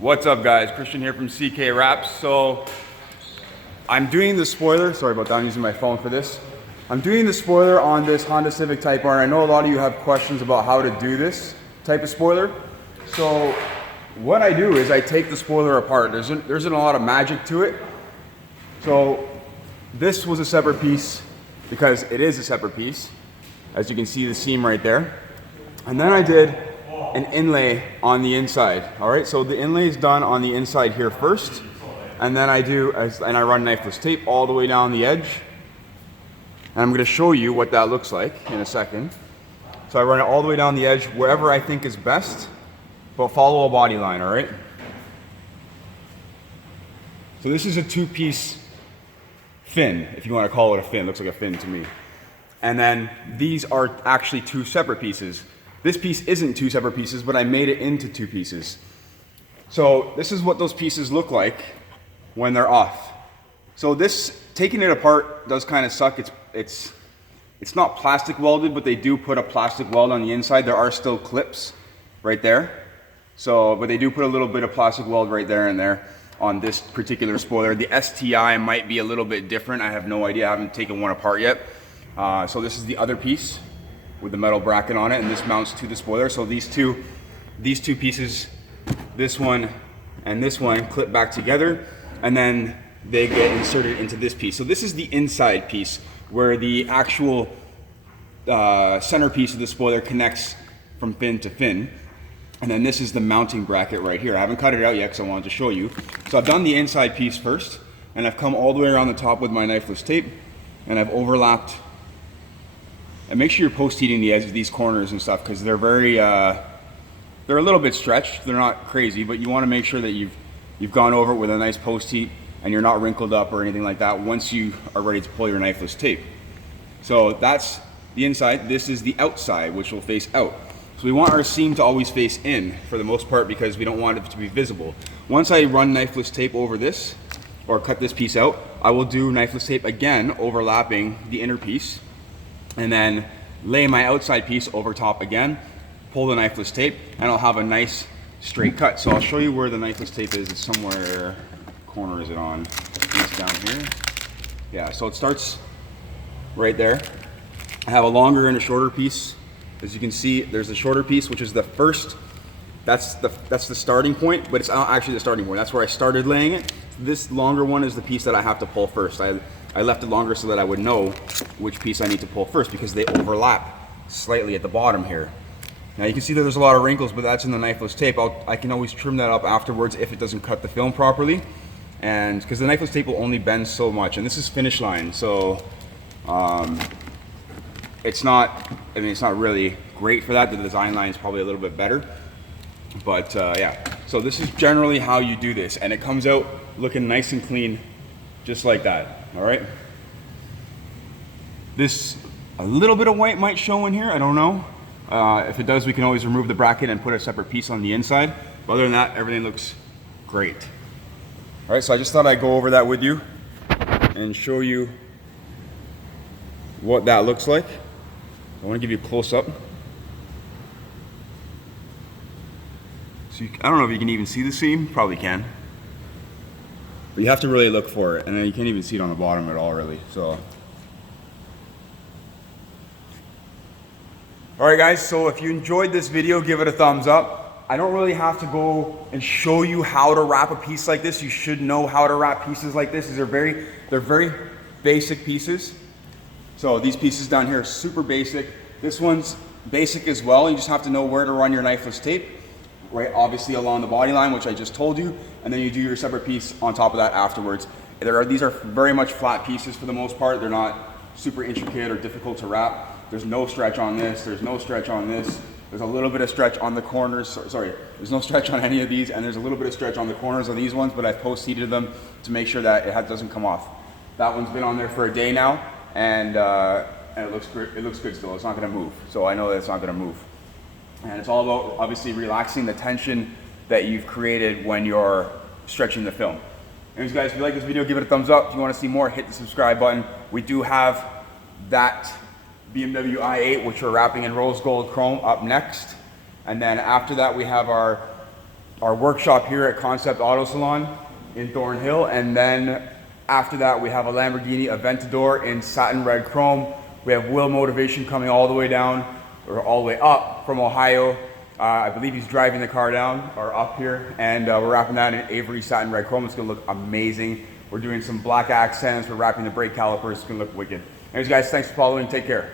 What's up guys, Christian here from CK Wraps. So I'm doing the spoiler, sorry about that, I'm using my phone for this. I'm doing the spoiler on this Honda Civic Type R. I know a lot of you have questions about how to do this type of spoiler. So what I do is I take the spoiler apart. There isn't a lot of magic to it. So this was a separate piece because it is a separate piece. As you can see the seam right there. And then I did an inlay on the inside. All right, so the inlay is done on the inside here first, and then I run knifeless tape all the way down the edge. And I'm going to show you what that looks like in a second. So I run it all the way down the edge wherever I think is best, but follow a body line. All right. So this is a two-piece fin, if you want to call it a fin. It looks like a fin to me. And then these are actually two separate pieces. This piece isn't two separate pieces, but I made it into two pieces. So this is what those pieces look like when they're off. So this, taking it apart does kind of suck. It's not plastic welded, but they do put a plastic weld on the inside. There are still clips right there. So, but they do put a little bit of plastic weld right there and there on this particular spoiler. The STI might be a little bit different. I have no idea. I haven't taken one apart yet. So this is the other piece with the metal bracket on it, and this mounts to the spoiler. So these two pieces, this one and this one, clip back together, and then they get inserted into this piece. So this is the inside piece where the actual center piece of the spoiler connects from fin to fin. And then this is the mounting bracket right here. I haven't cut it out yet because I wanted to show you. So I've done the inside piece first, and I've come all the way around the top with my knifeless tape, and I've overlapped. And make sure you're post-heating the edges, these corners and stuff, because they're very, they're a little bit stretched. They're not crazy, but you want to make sure that you've gone over it with a nice post-heat and you're not wrinkled up or anything like that once you are ready to pull your knifeless tape. So that's the inside. This is the outside, which will face out. So we want our seam to always face in for the most part because we don't want it to be visible. Once I run knifeless tape over this or cut this piece out, I will do knifeless tape again, overlapping the inner piece, and then lay my outside piece over top again, pull the knifeless tape, and I'll have a nice straight cut. So I'll show you where the knifeless tape is. It's somewhere, corner is it on? It's down here. Yeah, so it starts right there. I have a longer and a shorter piece. As you can see, there's a shorter piece, which is the first, that's the starting point, but it's not actually the starting point. That's where I started laying it. This longer one is the piece that I have to pull first. I left it longer so that I would know which piece I need to pull first because they overlap slightly at the bottom here. Now you can see that there's a lot of wrinkles, but that's in the knifeless tape. I can always trim that up afterwards if it doesn't cut the film properly. And because the knifeless tape will only bend so much, and this is finish line, so it's not really great for that. The design line is probably a little bit better. But yeah, so this is generally how you do this, and it comes out looking nice and clean, just like that. All right. This, a little bit of white might show in here. I don't know. If it does, we can always remove the bracket and put a separate piece on the inside. But other than that, everything looks great. All right. So I just thought I'd go over that with you and show you what that looks like. I want to give you a close up. So I don't know if you can even see the seam. Probably can. But you have to really look for it, and then you can't even see it on the bottom at all, really. So, all right, guys. So if you enjoyed this video, give it a thumbs up. I don't really have to go and show you how to wrap a piece like this. You should know how to wrap pieces like this. They're very basic pieces. So these pieces down here are super basic. This one's basic as well. You just have to know where to run your knifeless tape. Right, obviously along the body line, which I just told you, and then you do your separate piece on top of that afterwards. These are very much flat pieces for the most part. They're not super intricate or difficult to wrap. There's no stretch on this. There's no stretch on this. There's a little bit of stretch on the corners. Sorry, there's no stretch on any of these, and there's a little bit of stretch on the corners of these ones, but I've post-heated them to make sure that it doesn't come off. That one's been on there for a day now, and it looks good. It looks good still. It's not going to move, so I know that it's not going to move. And it's all about obviously relaxing the tension that you've created when you're stretching the film. Anyways guys, if you like this video, give it a thumbs up. If you want to see more, hit the subscribe button. We do have that BMW i8, which we're wrapping in rose gold chrome, up next. And then after that, we have our our workshop here at Concept Auto Salon in Thornhill, and then after that we have a Lamborghini Aventador in satin red chrome. We have Will Motivation coming all the way down, or all the way up from Ohio. I believe he's driving the car down, or up here, and we're wrapping that in Avery satin red chrome. It's gonna look amazing. We're doing some black accents, we're wrapping the brake calipers, it's gonna look wicked. Anyways guys, thanks for following, take care.